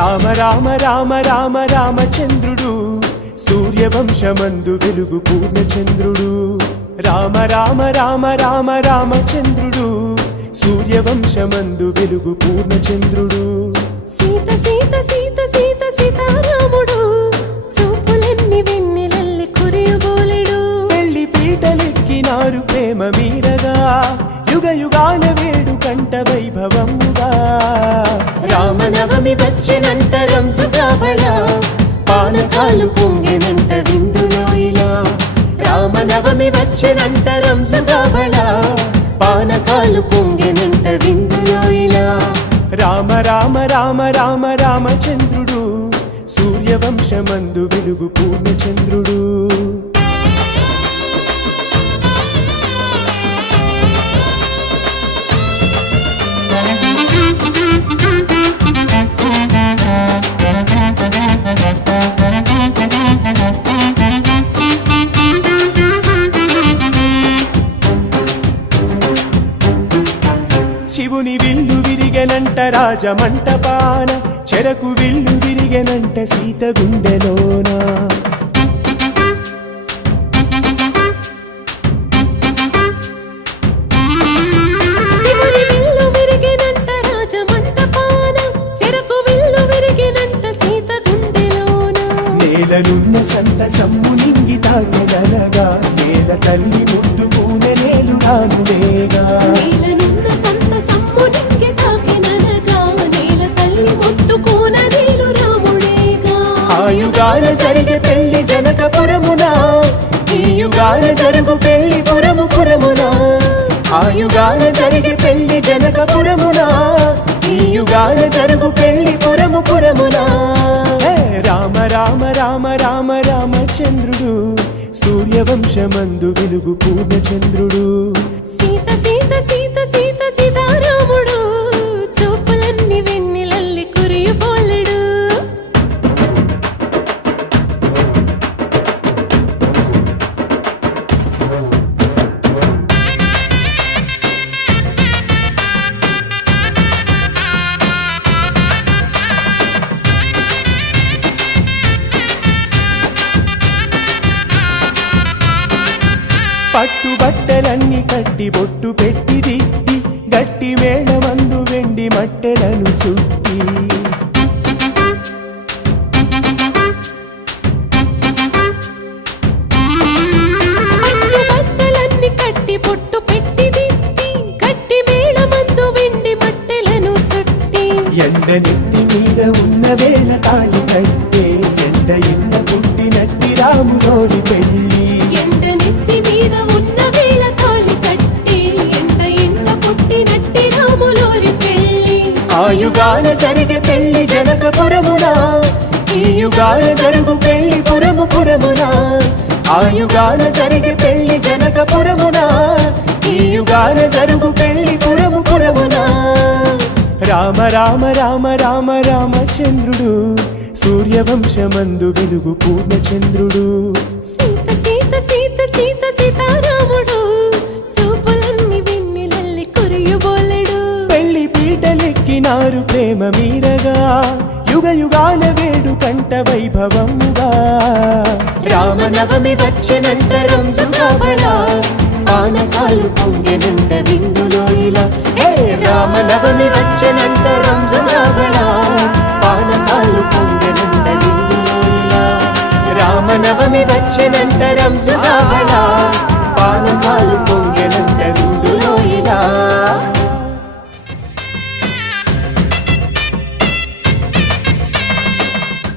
రామ రామ రామ రామ రామచంద్రుడు సూర్యవంశమందు వెలుగు పూర్ణచంద్రుడు రామ రామ రామ రామ రామచంద్రుడు సూర్యవంశమందు వెలుగు పూర్ణచంద్రుడు సీత సీత సీత సీత సీతారాముడు చూపులన్నీ వెన్నెలల్లి కురియబోలెడు పెళ్లి పీటలెక్కినారు ప్రేమ మీరగా యుగ యుగాల వేడు కంట వైభవముగా రామనవమి వచ్చినంట రంసుగాబళ పానకాలు పొంగెనంట విందులో ఇలా రామనవమి వచ్చినంట రంసుగాబళ పానకాలు పొంగెనంట విందులో ఇలా రామ రామ రామ రామ రామచంద్రుడు సూర్యవంశమందు వెలుగు పూర్ణచంద్రుడు శివుని విల్లు విరిగెనంట రాజమంటపాన చెరకు విల్లు విరిగెనంట సీత గుండెలోన శివుని విల్లు విరిగెనంట రాజమంటపాన చెరకు విల్లు విరిగెనంట సీత గుండెలోన నేలనున్న సంత సమ్మునింగి తాకెదలగా నేల తల్లి ముద్దు పూనె నేలు రానువేగా నేలనున్న సంత సమ్మునింగి తాకెననగా నేల తల్లి ముద్దుకోన నీలు రాముడేగా ఆయుగాల జరిగే పెళ్లి జనకపురమున ఈ యుగాల జరుగు పెళ్లి పురము పురమున ఆయుగాల జరిగే పెళ్లి జనకపురమున ఈ యుగాల జరుగు పెళ్లి పురము పురమున రామ రామ రామ రామ రామచంద్రుడు సూర్యవంశమందు వెలుగు పూర్ణచంద్రుడు సీత సీత సీత సీత సీతారాముడు చూపులన్నీ వెన్నెలల్లి కురియబోలెడు పట్టు బట్టలన్నీ కట్టి బొట్టు పెట్టి దిట్టి గట్టి మేళమందు వెండి మట్టెలను చుట్టి పట్టు బట్టలన్నీ కట్టి బొట్టు పెట్టి దిద్ది గట్టి మేళమందు వెండి మట్టెలను చుట్టి ఎండ నెత్తి మీద ఉన్న వేళ తాళి కట్టే ఎండ ఎండ పుట్టినట్టి రాములోని పెళ్ళి ఎండ నెత్తి మీద ఉన్న వేళ తాళి కట్టి ఎండ ఎండ పుట్టినట్టి రాములోరి పెళ్ళి ఆయుగాల జరిగే పెళ్లి జనకపురమున ఈ యుగాల జరుగు పెళ్లి పురము పురమున ఆయుగాల జరిగే పెళ్లి జనకపురమున ఈ యుగాల జరుగు పెళ్లి పురము పురమున రామ రామ రామ రామ రామచంద్రుడు సూర్యవంశమందు వెలుగు పూర్ణచంద్రుడు సీత సీత సీత సీత సీతారాముడు చూపులన్నీ వెన్నెలల్లి కురియబోలెడు పెళ్లి పీటలెక్కినారు ప్రేమ మీరగా యుగ యుగాల వేడు కంట వైభవముగా రామనవమి వచ్చినంట రంసుగాబళ పానకాలు పొంగెనంట విందులో ఇలా రామనవమి వచ్చినంట రంసుగాబళ పానకాలు పొంగెనంట విందులో ఇలా రామనవమి వచ్చినంట రంసుగాబళ